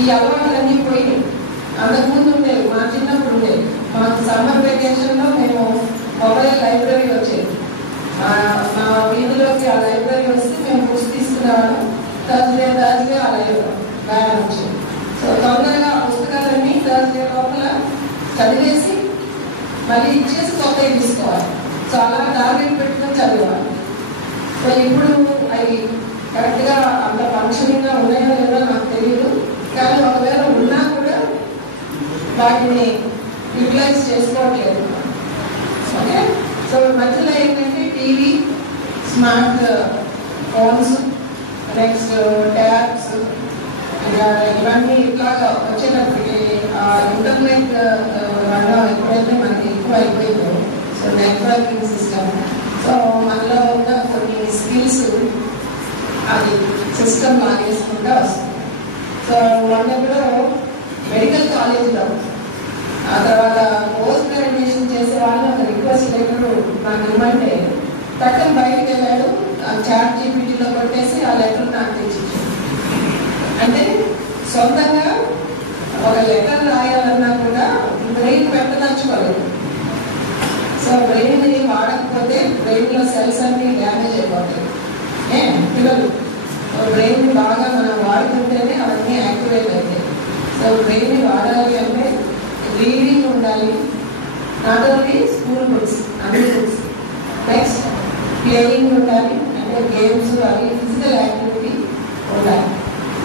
ఈ అలవాట్లన్నీ పోయి అంతకుముందు ఉండేవి, మా చిన్నప్పుడు ఉండేవి. మాకు సమ్మర్ వెకేషన్లో మేము మొబైల్ లైబ్రరీ వచ్చేది. మా వీధిలోకి ఆ లైబ్రరీ వస్తే మేము బుక్స్ తీసుకునేవాళ్ళం. థర్స్డే ఆ వ్యాన్ వచ్చేది. సో తొందరగా ఆ పుస్తకాలన్నీ థర్స్డే లోపల చదివేసి మళ్ళీ ఇచ్చేసి కొత్తవి తీసుకోవాలి. సో అలా టార్గెట్ పెట్టుకుని చదివేవాళ్ళు. సో ఇప్పుడు అవి కరెక్ట్గా అంత ఫంక్షనింగ్గా ఉన్నాయో లేదో నాకు తెలియదు. కానీ ఒకవేళ ఉన్నా కూడా వాటిని యూటిలైజ్ చేసుకోవట్లేదు. ఓకే, సో మధ్యలో ఏంటంటే TV, smart phones, next tabs, ఇవన్నీ ఇట్లాగా వచ్చేటప్పటికి ఇంటర్నెట్ రంగం ఎప్పుడైతే మనకి ఎక్కువ అయిపోయిందో, సో నెట్వర్కింగ్ సిస్టమ్, సో మనలో ఉన్న కొన్ని స్కిల్స్ అది సిస్టమ్ లాగేసుకుంటూ వస్తుంది. సో మొన్నప్పుడు మెడికల్ కాలేజ్లో ఆ తర్వాత పోస్ట్ గ్రాడ్యుయేషన్ చేసే వాళ్ళు ఒక రిక్వెస్ట్ లెటర్ నాకు ఇవ్వమంటే పక్కన బయటకు వెళ్ళాడు, చాట్ జీపీటీలో కొట్టేసి ఆ లెటర్ నాకు తెచ్చింది. అంటే సొంతంగా ఒక లెటర్ రాయాలన్నా కూడా బ్రెయిన్ పెట్టదలుచుకోలేదు. సో బ్రెయిన్ని వాడకపోతే బ్రెయిన్లో సెల్స్ అన్నీ డ్యామేజ్ అయిపోతాయి. పిల్లలు బ్రెయిన్ని బాగా మనం వాడుతుంటేనే అవన్నీ యాక్టివేట్ అవుతాయి. సో బ్రెయిన్ని వాడాలి అంటే రీడింగ్ ఉండాలి, నాట్ ఓన్లీ స్కూల్ బుక్స్, అన్ని బుక్స్. నెక్స్ట్ ప్లేయింగ్ ఉండాలి, అంటే గేమ్స్ అవి ఫిజికల్ యాక్టివిటీ ఉండాలి.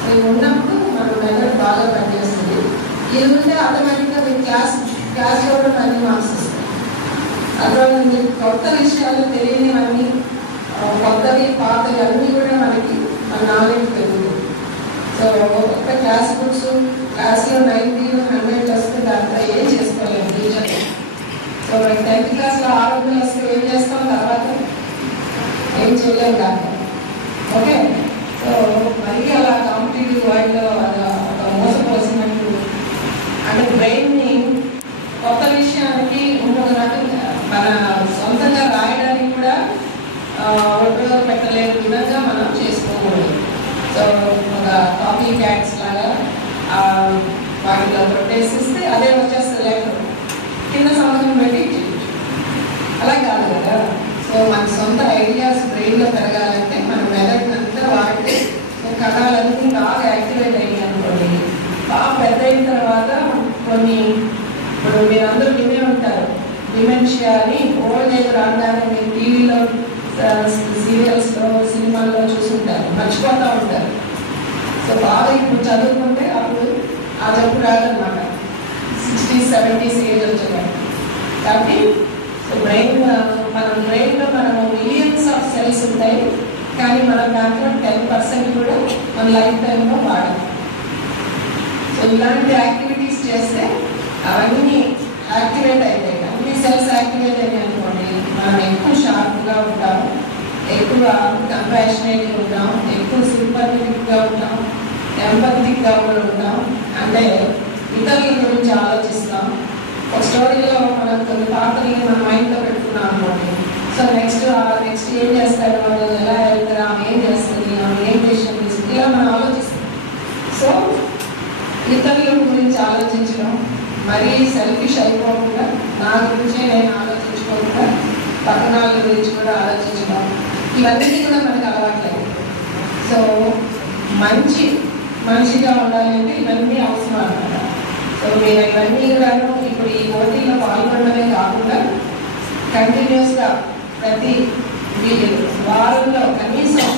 సో ఇవి ఉన్నప్పుడు మన మెథడ్ బాగా పనిచేస్తుంది. ఇది ఉంటే ఆటోమేటిక్గా మీరు క్లాస్లో కూడా అన్ని మార్క్స్ వస్తాయి. అటువంటి మీకు కొత్త విషయాలు తెలియనివన్నీ, కొత్తవి పాతవి అన్నీ కూడా మనకి మన నాలెడ్జ్ పెరుగుతుంది. సో కొత్త క్లాస్ బుక్స్ క్లాస్లో 90, 100 వస్తే దాంట్లో ఏం చేసుకోలేము టీచర్. సో మనకి 10th క్లాస్లో 600 వస్తే ఏం చేస్తాం, తర్వాత ఏం చేయలేము దాంట్లో. ఓకే, సో మరీ అలా కాంపిటేటివ్ వరల్డ్లో ఒక మోసపోసినట్టు అంటే బ్రెయిన్ని కొత్త విషయానికి ఇంకొక రకంగా మన సొంతంగా రాయడానికి కూడా ఉపయోగపెట్టలేని విధంగా మనం చేసుకోకూడదు. సో ఒక కాపీ క్యాట్స్ లాగా వాటిలో కొట్టేసిస్తే అదే వచ్చేస్తుంది లెటర్, కింద సంబంధం పెట్టి అలా కాదు కదా. సో మన సొంత ఐడియాస్ బ్రెయిన్లో పెరగాలంటే మన మెదడు అంతా వాడితే కణాలన్నీ బాగా యాక్టివేట్ అయ్యాయి అనుకోండి. బాగా పెద్ద అయిన తర్వాత కొన్ని ఇప్పుడు మీరందరూ వినే ఉంటారు, డిమెన్షియా అని. ఓల్డ్ ఏజ్ రాగానే మీరు టీవీలో, సీరియల్స్లో, సినిమాల్లో చూసుంటారు, మర్చిపోతూ ఉంటారు. సో బాగా ఇప్పుడు చదువుకుంటే అప్పుడు ఆ జబ్బు రాదనమాట, 60s, 70s ఏజ్ వచ్చేవాడు. కాబట్టి మన బ్రెయిన్లో మనము మిలియన్స్ ఆఫ్ సెల్స్ ఉంటాయి, కానీ మన దాంట్లో 10% కూడా మన లైఫ్ టైంలో వాడాలి. సో ఇలాంటి యాక్టివిటీస్ చేస్తే అవన్నీ యాక్టివేట్ అవుతాయి. అన్ని సెల్స్ యాక్టివేట్ అయ్యాయి అనుకోండి, మనం ఎక్కువ షార్ప్గా ఉంటాం, ఎక్కువ కంపాషనేట్గా ఉంటాం, ఎక్కువ సింపథెటిక్గా ఉంటాం, ఎంపథెటిక్గా కూడా ఉంటాం. అంటే ఇతరుల గురించి ఆలోచిస్తాం. ఒక స్టోరీలో మనం కొన్ని పాత్రలు మన మైండ్లో పెట్టుకున్నాం అనుకోండి. సో నెక్స్ట్ ఏం చేస్తాడు, వాళ్ళు ఎలా వెళ్తారు, ఆమె ఏం చేస్తుంది, ఆమె ఏం డెసిషన్ తీసుకుంది, ఇలా మనం ఆలోచిస్తాం. సో ఇతరుల గురించి ఆలోచించడం, మరీ సెల్ఫిష్ అయిపోకుండా నా గురించే నేను ఆలోచించుకోకుండా పక్కన వాళ్ళ గురించి కూడా ఆలోచించడం, ఇవన్నీ కూడా మనకు అలవాట్లేదు. సో మంచి మనిషిగా ఉండాలి అంటే ఇవన్నీ అవసరం అన్నమాట. సో మీరు ఇవన్నీ కూడా ఇప్పుడు ఈ పోటీలో పాల్గొనడమే కాకుండా కంటిన్యూస్గా ప్రతి వారంలో కనీసం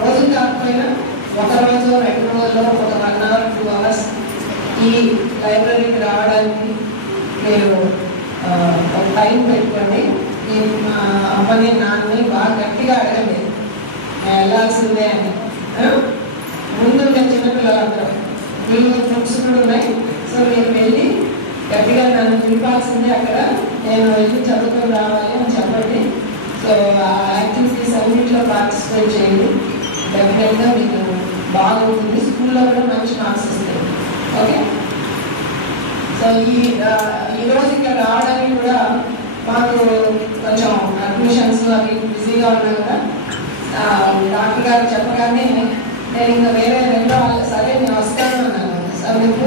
రోజు కాకపోయినా ఒక రోజు 2 రోజుల్లో ఒక 1 hour 2 hours ఈ లైబ్రరీకి రావడానికి మీరు ఒక టైం పెట్టుకోండి. మా అమ్మని నాన్నని బాగా గట్టిగా అడగండి వెళ్ళాల్సిందే అని. ముందుంటే చిన్నపిల్లలందరూ వీళ్ళు బుక్స్ కూడా ఉన్నాయి. సో మీరు వెళ్ళి గట్టిగా నన్ను నింపాల్సిందే, అక్కడ నేను వెళ్ళి చదువుకొని రావాలి అని చెప్పండి. సో ఆ యాక్టివిటీస్ అన్నింటిలో పార్టిసిపేట్ చేయండి. డెఫినెట్గా మీకు బాగుంటుంది, స్కూల్లో కూడా మంచి మార్క్స్ వస్తాయి. ఓకే, సో ఈరోజు ఇక్కడ రావడానికి కూడా మాకు కొంచెం అడ్మిషన్స్ అవి బిజీగా ఉన్నా కూడా డాక్టర్ గారు చెప్పగానే నేను ఇంకా వేరే 2 సరే నేను